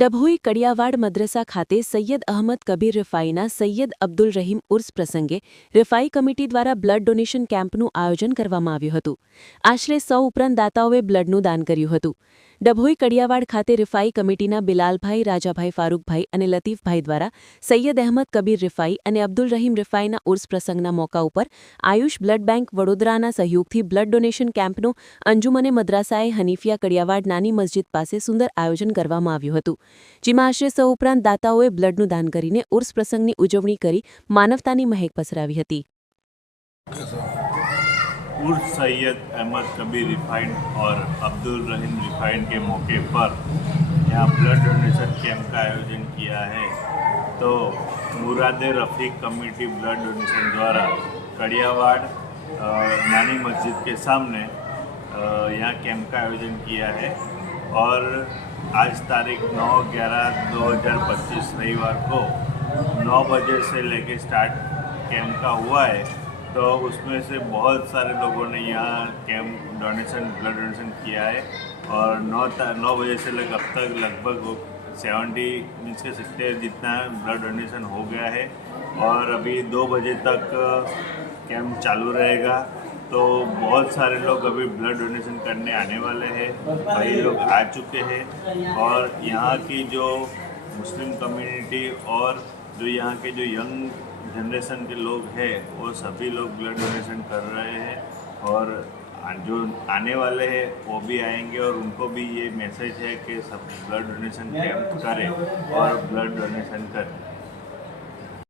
ડભોઈ કડિયાવાડ મદ્રસા ખાતે સૈયદ અહમદ કબીર રિફાઈના સૈયદ અબ્દુલ રહીમ ઉર્સ પ્રસંગે રિફાઈ કમિટી દ્વારા બ્લડ ડોનેશન કેમ્પનું આયોજન કરવામાં આવ્યું હતું આશરે સૌ ઉપરાંત દાતાઓએ બ્લડનું દાન કર્યું હતું ડભોઈ કડિયાવાડ ખાતે રિફાઈ કમિટીના બિલાલભાઈ રાજાભાઈ ફારૂકભાઈ અને લતીફભાઈ દ્વારા સૈયદ અહેમદ કબીર રિફાઈ અને અબ્દુલ રહીમ રિફાઈના ઉર્સ પ્રસંગના મોકા ઉપર આયુષ બ્લડ બેંક વડોદરાના સહયોગથી બ્લડ ડોનેશન કેમ્પનું અંજુમને મદ્રાસાએ હનીફિયા કડિયાવાડ નાની મસ્જિદ પાસે સુંદર આયોજન કરવામાં આવ્યું હતું જેમાં આશરે સૌ ઉપરાંત દાતાઓએ બ્લડનું દાન કરીને ઉર્સ પ્રસંગની ઉજવણી કરી માનવતાની મહેક પસરાવી હતી उर्स सैयद अहमद कबीर रिफाइंड और अब्दुल रहीम रिफाइंड के मौके पर यहाँ ब्लड डोनेशन कैंप का आयोजन किया है तो Murad Rafiq committee blood donation द्वारा कड़ियावाड़ नानी मस्जिद के सामने यहाँ कैंप का आयोजन किया है और आज तारीख 9 ग्यारह 2025 रविवार को 9 बजे से लेके स्टार्ट कैंप का हुआ है तो उसमें से बहुत सारे लोगों ने यहाँ कैम्प डोनेशन ब्लड डोनेशन किया है और नौ नौ बजे से लग अब तक लगभग सेवेंटी मीन्स के सिक्सटी जितना ब्लड डोनेशन हो गया है और अभी दो बजे तक कैंप चालू रहेगा तो बहुत सारे लोग अभी ब्लड डोनेशन करने आने वाले हैं ये लोग आ चुके हैं और यहाँ की जो मुस्लिम कम्युनिटी और जो यहाँ के जो यंग जनरेशन के लोग हैं वो सभी लोग ब्लड डोनेशन कर रहे हैं और जो आने वाले हैं वो भी आएंगे और उनको भी ये मैसेज है कि सब ब्लड डोनेशन कैंप करें और ब्लड डोनेशन करें